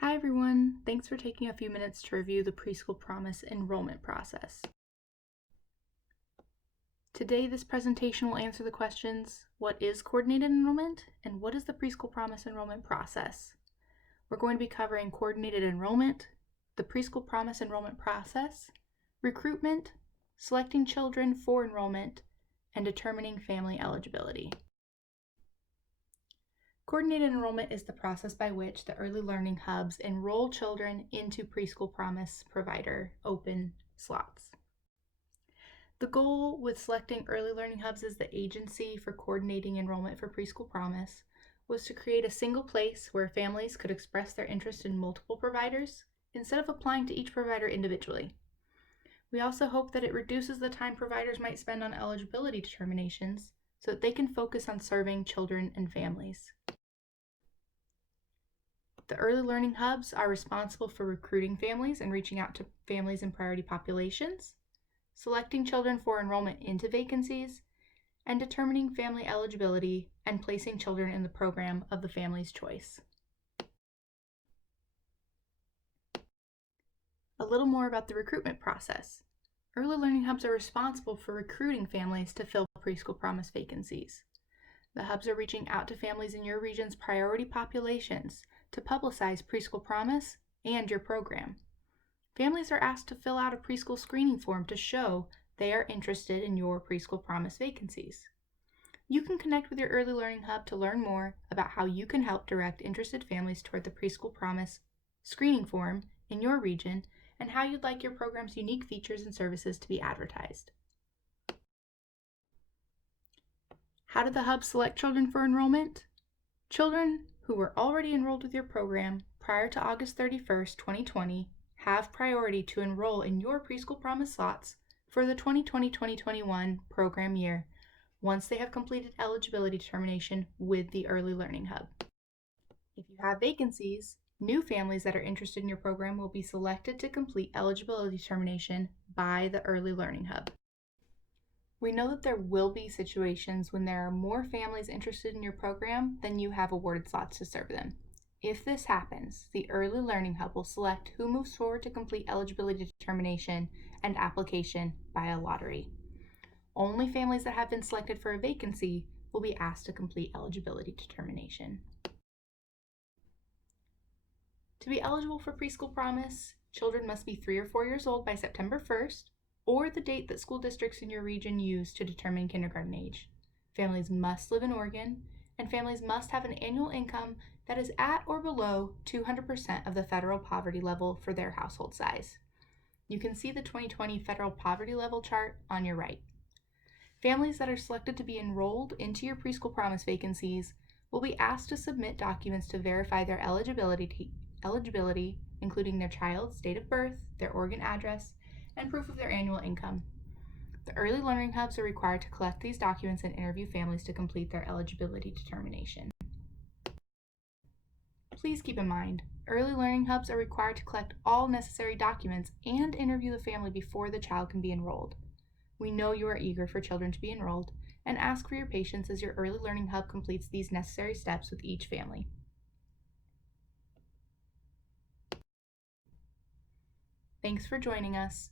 Hi everyone, thanks for taking a few minutes to review the Preschool Promise enrollment process. Today this presentation will answer the questions, what is coordinated enrollment and what is the Preschool Promise enrollment process? We're going to be covering coordinated enrollment, the Preschool Promise enrollment process, recruitment, selecting children for enrollment, and determining family eligibility. Coordinated enrollment is the process by which the early learning hubs enroll children into Preschool Promise provider open slots. The goal with selecting early learning hubs as the agency for coordinating enrollment for Preschool Promise was to create a single place where families could express their interest in multiple providers instead of applying to each provider individually. We also hope that it reduces the time providers might spend on eligibility determinations so that they can focus on serving children and families. The early learning hubs are responsible for recruiting families and reaching out to families in priority populations, selecting children for enrollment into vacancies, and determining family eligibility and placing children in the program of the family's choice. A little more about the recruitment process. Early learning hubs are responsible for recruiting families to fill Preschool Promise vacancies. The hubs are reaching out to families in your region's priority populations to publicize Preschool Promise and your program. Families are asked to fill out a preschool screening form to show they are interested in your Preschool Promise vacancies. You can connect with your early learning hub to learn more about how you can help direct interested families toward the Preschool Promise screening form in your region and how you'd like your program's unique features and services to be advertised. How do the hubs select children for enrollment? Children who were already enrolled with your program prior to August 31st, 2020 have priority to enroll in your Preschool Promise slots for the 2020-2021 program year once they have completed eligibility determination with the Early Learning Hub. If you have vacancies, new families that are interested in your program will be selected to complete eligibility determination by the Early Learning Hub. We know that there will be situations when there are more families interested in your program than you have awarded slots to serve them. If this happens, the Early Learning Hub will select who moves forward to complete eligibility determination and application by a lottery. Only families that have been selected for a vacancy will be asked to complete eligibility determination. To be eligible for Preschool Promise, children must be 3 or 4 years old by September 1st, or the date that school districts in your region use to determine kindergarten age. Families must live in Oregon, and families must have an annual income that is at or below 200% of the federal poverty level for their household size. You can see the 2020 federal poverty level chart on your right. Families that are selected to be enrolled into your Preschool Promise vacancies will be asked to submit documents to verify their eligibility, including their child's date of birth, their Oregon address, and proof of their annual income. The early learning hubs are required to collect these documents and interview families to complete their eligibility determination. Please keep in mind, early learning hubs are required to collect all necessary documents and interview the family before the child can be enrolled. We know you are eager for children to be enrolled and ask for your patience as your early learning hub completes these necessary steps with each family. Thanks for joining us.